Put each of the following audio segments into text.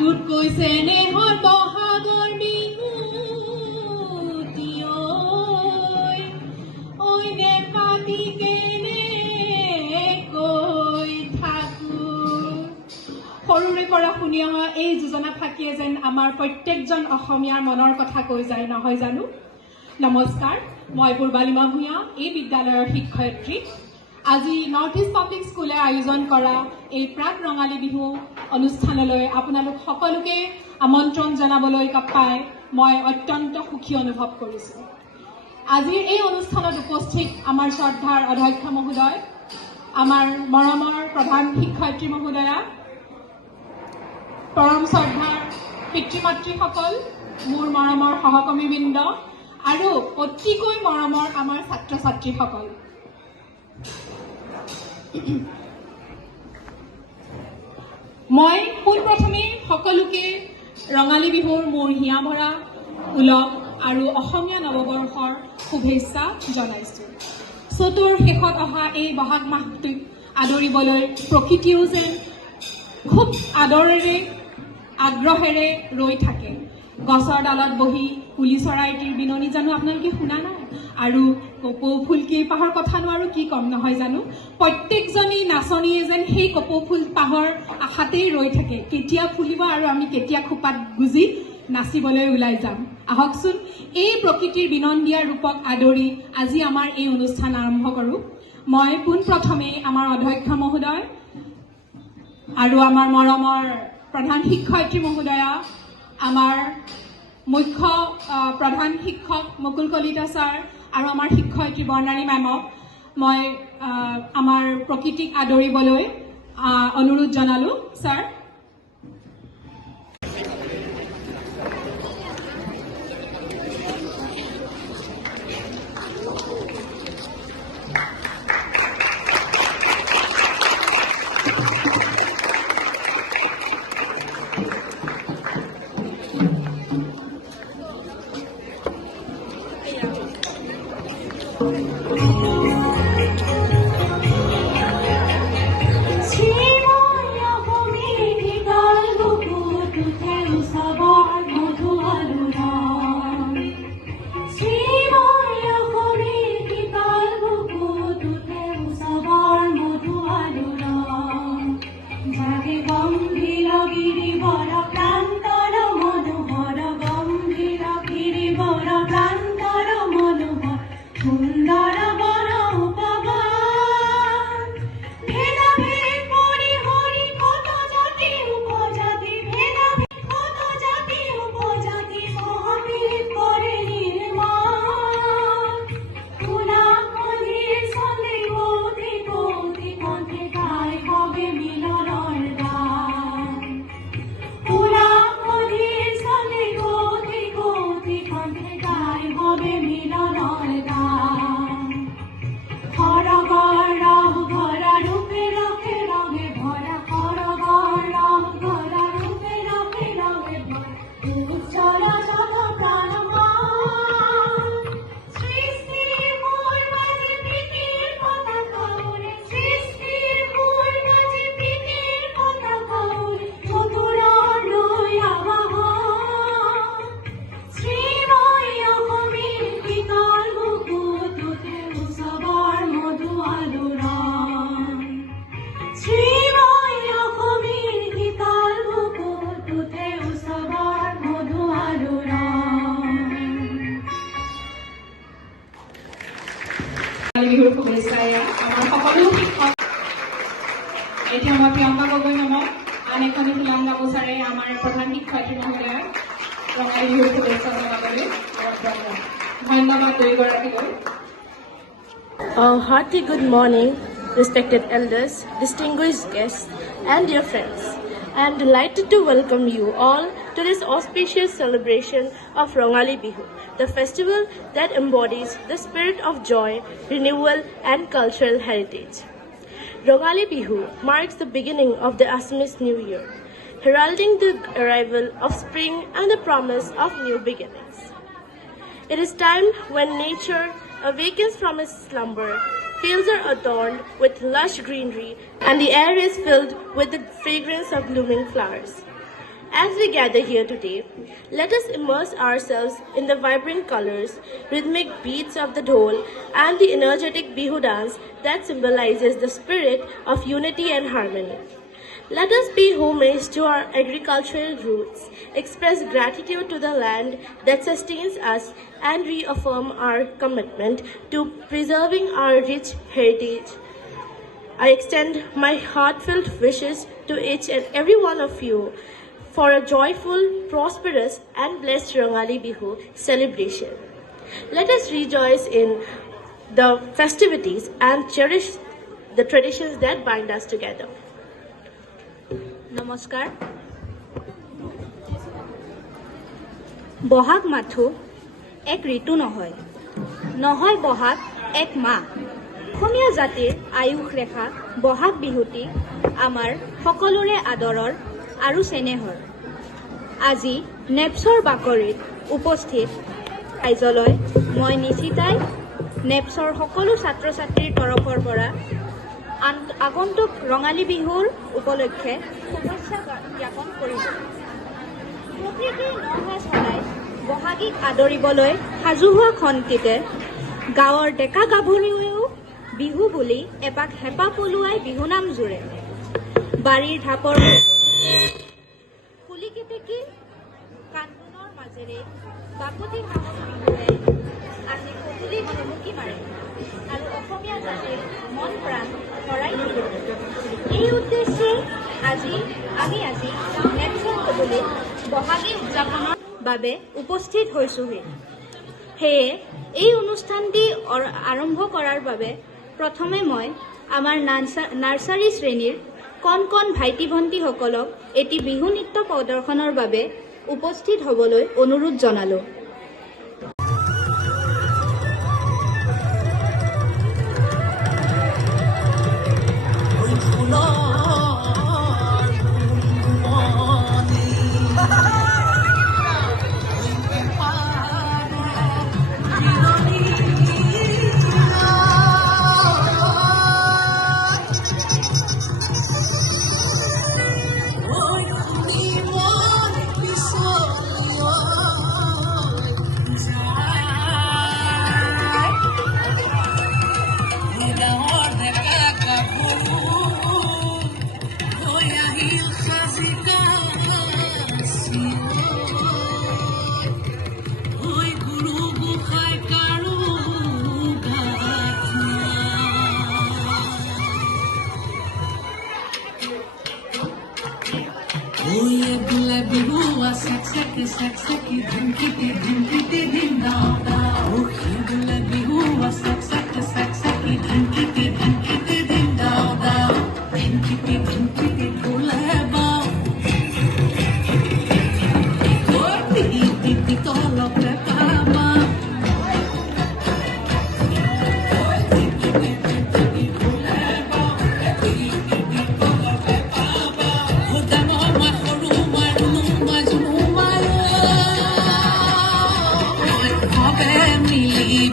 বাটুত কৈছে নেহৰ বহাগৰ বিহুতি ঐ নেপাতি কেনে কৈ থাকো। সৰুৰে পৰা শুনি অহা এই যোজনা ফাঁকিয়ে যেন আমাৰ প্ৰত্যেকজন অসমীয়াৰ মনৰ কথা কৈ যায়, নহয় জানো? নমস্কাৰ, মই পূৰ্বালিমা ভূঞা, এই বিদ্যালয়ৰ শিক্ষয়িত্ৰী। আজি নৰ্থ ইষ্ট পাব্লিক স্কুলে আয়োজন কৰা এই প্ৰাক ৰঙালী বিহু অনুষ্ঠানলৈ আপোনালোক সকলোকে আমন্ত্ৰণ জনাবলৈ পাই মই অত্যন্ত সুখী অনুভৱ কৰিছোঁ। আজিৰ এই অনুষ্ঠানত উপস্থিত আমাৰ শ্ৰদ্ধাৰ অধ্যক্ষ মহোদয়, আমাৰ মৰমৰ প্ৰধান শিক্ষয়িত্ৰী মহোদয়া, পৰম শ্ৰদ্ধাৰ পিতৃ মাতৃসকল, মোৰ মৰমৰ সহকৰ্মীবৃন্দ আৰু অতিকৈ মৰমৰ আমাৰ ছাত্ৰ ছাত্ৰীসকল, মই পোনপ্ৰথমে সকলোকে ৰঙালী বিহুৰ মোৰ হিয়া ভৰা ওলগ আৰু অসমীয়া নৱবৰ্ষৰ শুভেচ্ছা জনাইছোঁ। চ'তৰ শেষত অহা এই বহাগ মাহটোক আদৰিবলৈ প্ৰকৃতিও যেন খুব আদৰেৰে আগ্ৰহেৰে ৰৈ থাকে। গছৰ ডালত বহি কুলি চৰাইটিৰ বিননি জানো আপোনালোকে শুনা নাই? আৰু কপৌ ফুল কেইপাহৰ কথানো আৰু কি ক'ম, নহয় জানো? প্ৰত্যেকজনী নাচনীয়ে যেন সেই কপৌ ফুল পাহৰ আশাতেই ৰৈ থাকে, কেতিয়া ফুলিব আৰু আমি কেতিয়া খোপাত গুজি নাচিবলৈ ওলাই যাম। আহকচোন এই প্ৰকৃতিৰ বিনন্দীয়া ৰূপক আদৰি আজি আমাৰ এই অনুষ্ঠান আৰম্ভ কৰোঁ। মই পোনপ্ৰথমে আমাৰ অধ্যক্ষ মহোদয় আৰু আমাৰ মৰমৰ প্ৰধান শিক্ষয়িত্ৰী মহোদয়া, আমাৰ মুখ্য প্ৰধান শিক্ষক মুকুল কলিতা ছাৰ আৰু আমাৰ শিক্ষয়িত্ৰী বৰ্ণালী মেমক মই আমাৰ প্ৰকৃতিক আদৰিবলৈ অনুৰোধ জনালোঁ। ছাৰ। বিহুৰ শুভেচ্ছাই আমাৰ সকলো শিক্ষক। এতিয়া মই প্ৰিয়ংকা গগৈ নামক আন এখনি ফুলাম গামোচাৰে আমাৰ প্ৰধান শিক্ষয়িত্ৰী মহোদয় ৰঙালী বিহুৰ শুভেচ্ছা জনাবলৈ ধন্যবাদ দুয়োগৰাকীলৈ। A hearty good morning, respected elders, distinguished guests, and dear friends. I am delighted to welcome you all to this auspicious celebration of Rongali Bihu, the festival that embodies the spirit of joy, renewal, and cultural heritage. Rongali Bihu marks the beginning of the Assamese New Year, heralding the arrival of spring and the promise of new beginnings. It is time when nature awakens from its slumber, fields are adorned with lush greenery, and the air is filled with the fragrance of blooming flowers. As we gather here today, let us immerse ourselves in the vibrant colors, rhythmic beats of the dhol, and the energetic Bihu dance that symbolizes the spirit of unity and harmony. Let us pay homage to our agricultural roots, express gratitude to the land that sustains us, and reaffirm our commitment to preserving our rich heritage. I extend my heartfelt wishes to each and every one of you for a joyful, prosperous, and blessed Rangali Bihu celebration. Let us rejoice in the festivities and cherish the traditions that bind us together. নমস্কাৰ বহাগ মাথো এক ঋতু নহয় নহয় বহাগ এক মাহ অসমীয়া জাতিৰ আয়ুস ৰেখা বহাগ বিহুটি আমাৰ সকলোৰে আদৰৰ আৰু চেনেহৰ আজি নেপছৰ বাকৰিত উপস্থিত ৰাইজলৈ মই নিশ্চিতাই নেপছৰ সকলো ছাত্ৰ ছাত্ৰীৰ তৰফৰ পৰা আগন্তুক ৰঙালী বিহুৰ উপলক্ষে শুভেচ্ছা জ্ঞাপন কৰিব প্ৰকৃতিৰ নহাই চলাই বহাগীক আদৰিবলৈ সাজু হোৱা খন্তিতে গাঁৱৰ ডেকা গাভৰুৱেও বিহু বুলি এপাক হেঁপা পলুৱাই বিহুনাম জোৰে বাৰীৰ ঢাপৰ ফুলি কেতেকী কান্দোনৰ মাজেৰে বাপতি সাহস বিহুৱে আজি পদূলি ভুমুকি মাৰে আৰু অসমীয়া জাতিৰ মন প্ৰাণ ভৰাই তুলিব এই উদ্দেশ্যে আজি নেপছৰ পদূলিত বহাগী উদযাপনৰ বাবে উপস্থিত হৈছোহি সেয়ে এই অনুষ্ঠানটি আৰম্ভ কৰাৰ বাবে প্ৰথমে মই আমাৰ নাৰ্চাৰী শ্ৰেণীৰ কণ কণ ভাইটি ভণ্টিসকলক এটি বিহু নৃত্য প্ৰদৰ্শনৰ বাবে উপস্থিত হ'বলৈ অনুৰোধ জনালোঁ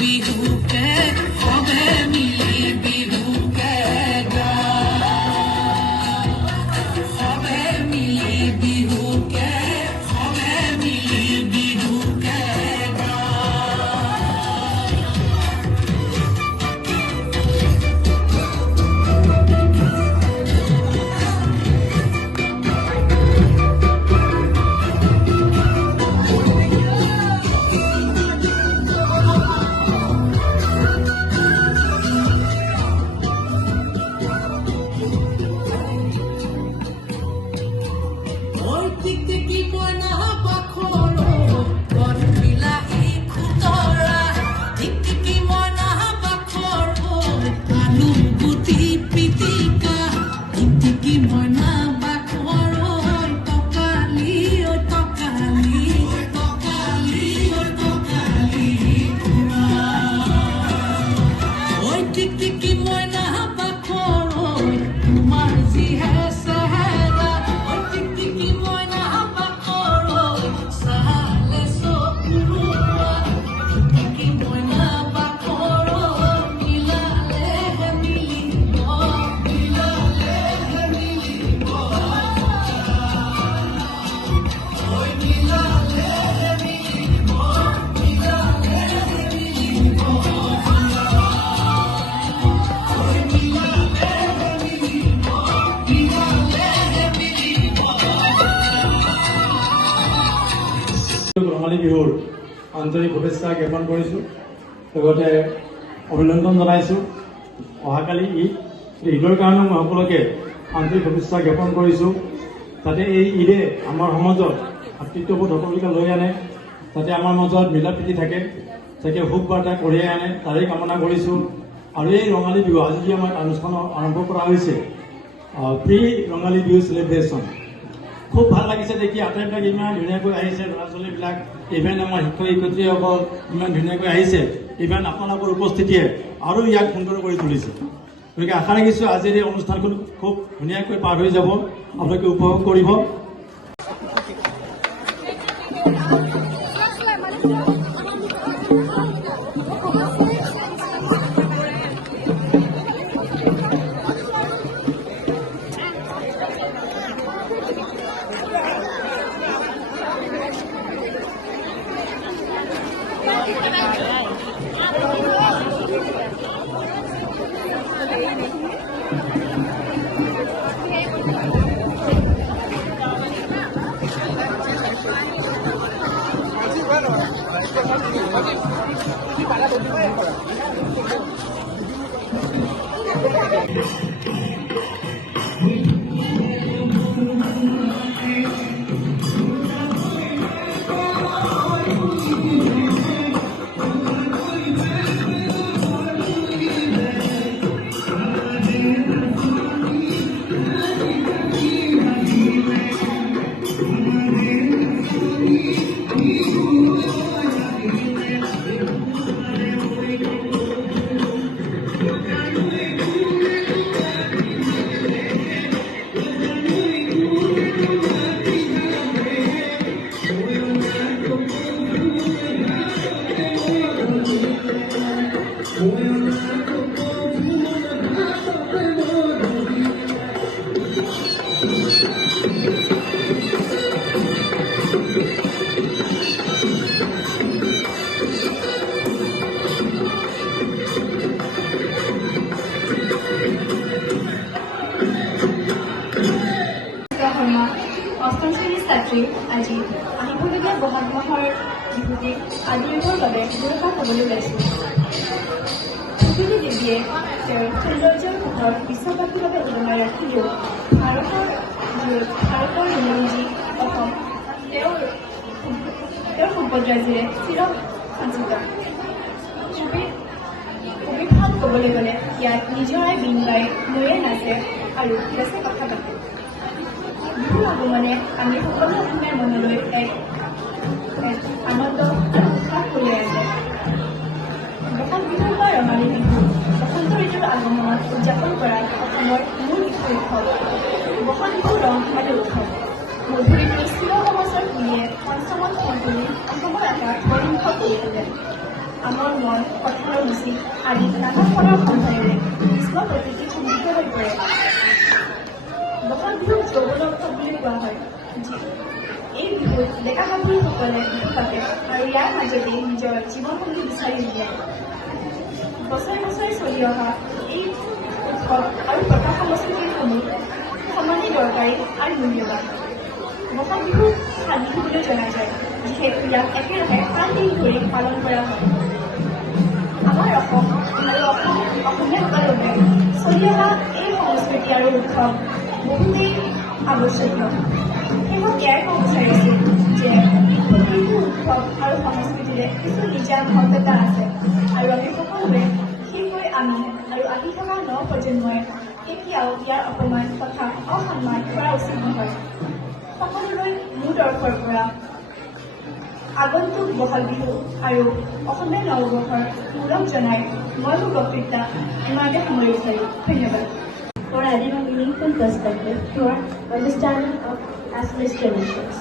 Bihu ke বিহুৰ আন্তৰিক শুভেচ্ছা জ্ঞাপন কৰিছোঁ। লগতে অভিনন্দন জনাইছোঁ। অহাকালি ঈদৰ কাৰণে মই সকলোকে আন্তৰিক শুভেচ্ছা জ্ঞাপন কৰিছোঁ। যাতে এই ঈদে আমাৰ সমাজত ভাতৃত্ববোধ সকলোকে লৈ আনে, যাতে আমাৰ মাজত মিলা প্ৰীতি থাকে, যাতে সুখ বাৰ্তা কঢ়িয়াই আনে, তাৰেই কামনা কৰিছোঁ। আৰু এই ৰঙালী বিহু আজি যি আমাৰ অনুষ্ঠান আৰম্ভ কৰা হৈছে, প্ৰি ৰঙালী বিহু চেলিব্ৰেশ্যন, খুব ভাল লাগিছে দেখি। আটাইবিলাক ইমান ধুনীয়াকৈ আহিছে, ল'ৰা ছোৱালীবিলাক, ইভেন আমাৰ শিক্ষক শিক্ষয়িত্ৰীসকল ইমান ধুনীয়াকৈ আহিছে। ইভেন আপোনালোকৰ উপস্থিতিয়ে আৰু ইয়াক সুন্দৰ কৰি তুলিছে। গতিকে আশা ৰাখিছোঁ আজিৰ এই অনুষ্ঠানখন খুব ধুনীয়াকৈ পাৰ হৈ যাব, আপোনালোকে উপভোগ কৰিব। অষ্টম শ্ৰেণীৰ ছাত্ৰী আজি আহিবলগীয়া বহাগ মাহৰ বিহুটিক আদৰিবৰ বাবে দুআষাৰ ক'বলৈ ওলাইছোঁ। পৃথিৱী দেৱীয়ে তেওঁৰ সৌন্দৰ্যৰ পোহৰ বিশ্ববাসীৰ বাবে ওলমাই ৰাখিলেও ভাৰতৰ বুৰঞ্জী অসম তেওঁৰ সম্পদৰাজিৰে চিৰ সঞ্চিত। কবিভাগ ক'বলৈ গ'লে ইয়াত নিজৰাই বিন গাই নৈয়ে নাচে আৰু গছে কথা পাতে। বিহুৰ আগমনে আমি সকলো অসমীয়াৰ মনলৈ এক আনন্দ আৰু উৎসাহ কঢ়িয়াই আনে। বহাগ বিহু বা ৰঙালী বিহু বসন্ত ঋতুৰ আগমনত উদযাপন কৰা অসমৰ মূল বিহু উৎসৱ। বহাগ বিহু ৰং ধেমালি উৎসৱ। মধুৰিটোৰ চিৰ সমাজৰ কুলিয়ে পঞ্চমত তুলি অসমৰ আকাশ বৰ্ণিমুখ কৰি তোলে। আমাৰ মন পথাৰৰ মুচি আদি নানা ধৰণৰ সন্ধানেৰে গ্ৰীষ্ম প্ৰকৃতি সমৃদ্ধ হৈ পৰে। বহাগ বিহুক যৌৱন উৎসৱ বুলি কোৱা হয়। এই বিহুত ডেকা গাভৰুসকলে বিহু পাতে আৰু ইয়াৰ মাজতেই নিজৰ জীৱনসংগী বিচাৰি উলিয়ায়। বছৰে বছৰে চলি অহা এই উৎসৱ আৰু প্ৰথা সংস্কৃতিসমূহ সমানেই দৰকাৰী আৰু মূল্যৱান। বহাগ বিহুক সাত বিহু বুলি জনা যায়, যিহেতু ইয়াক একেৰাহে 5 দিন ধৰি পালন কৰা হয়। আমাৰ অসম আৰু অসমীয়াসকলৰ বাবে চলি অহা এই সংস্কৃতি আৰু উৎসৱ বহুতেই আৱশ্যকীয়। শেষত ইয়াই ক'ব বিচাৰিছোঁ যে প্ৰতিটো উৎসৱ আৰু সংস্কৃতিৰে কিছু নিজা মহত্বতা আছে আৰু আমি সকলোৱে বিশেষকৈ আমি আৰু আহি থকা নৱপ্ৰজন্মই কেতিয়াও ইয়াৰ অপমান তথা অসন্মান কৰা উচিত নহয়। সকলোলৈ মোৰ তৰফৰ পৰা আগন্তুক বহাগ বিহু আৰু অসমীয়া নৱবৰ্ষৰ গৌৰৱ জনাই মই মোৰ বক্তৃতা ইমানতে সামৰি বিচাৰিম। ধন্যবাদ। For adding a meaningful perspective to our understanding of Assamese traditions.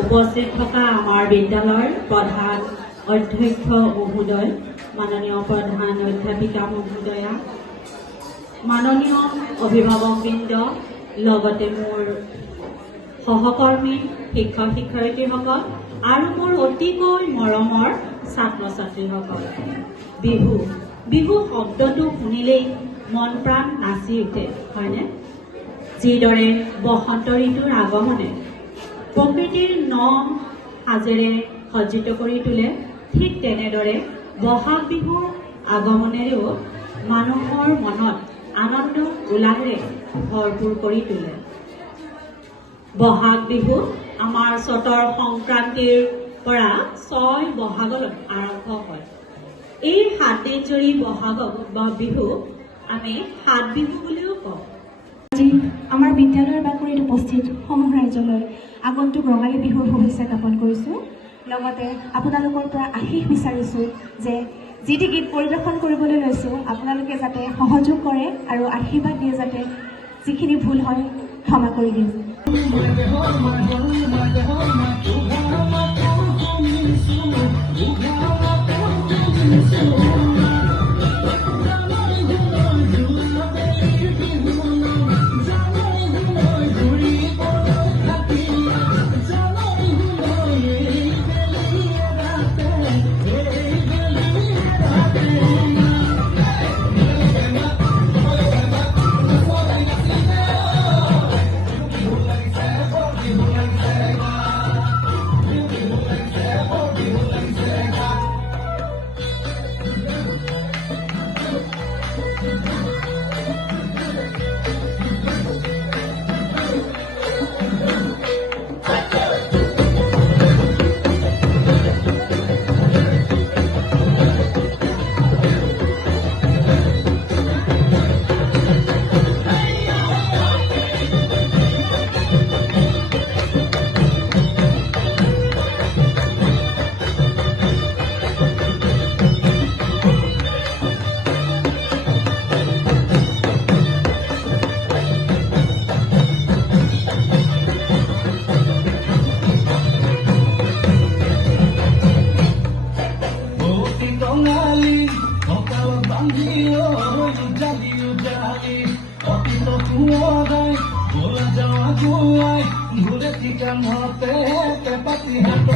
উপস্থিত থকা আমাৰ বিদ্যালয়ৰ প্ৰধান অধ্যক্ষ মহোদয়, মাননীয় প্ৰধান অধ্যাপিকা মহোদয়া, মাননীয় অভিভাৱকবৃন্দ, লগতে মোৰ সহকৰ্মী শিক্ষক শিক্ষয়িত্ৰীসকল আৰু মোৰ অতিকৈ মৰমৰ ছাত্ৰ ছাত্ৰীসকল। বিহু বিহু শব্দটো শুনিলেই মন প্ৰাণ নাচি উঠে, হয়নে? যিদৰে বসন্ত ঋতুৰ আগমনে প্ৰকৃতিৰ নম সাজেৰে সজ্জিত কৰি তোলে, ঠিক তেনেদৰে বহাগ বিহুৰ আগমনেৰেও মানুহৰ মনত আনন্দ উল্লাসেৰে ভৰপূৰ কৰি তোলে। বহাগ বিহু আমাৰ চতৰ সংক্ৰান্তিৰ পৰা 6 বহাগলৈ আৰম্ভ হয়। এই 7 দিন জুৰি বহাগক বা বিহু আমি 7 বিহু বুলিও কওঁ। আজি আমাৰ বিদ্যালয়ৰ বাকৰিত উপস্থিত সমূহ ৰাইজলৈ আগন্তুক ৰঙালী বিহুৰ শুভেচ্ছা জ্ঞাপন কৰিছোঁ। লগতে আপোনালোকৰ পৰা আশীষ বিচাৰিছোঁ যে যিটি গীত পৰিৱেশন কৰিবলৈ লৈছোঁ আপোনালোকে যাতে সহযোগ কৰে আৰু আশীৰ্বাদ দিয়ে, যাতে যিখিনি ভুল হয় ক্ষমা কৰি দিয়ে। ঘুৰে ঠিকান হতে পাতি হাত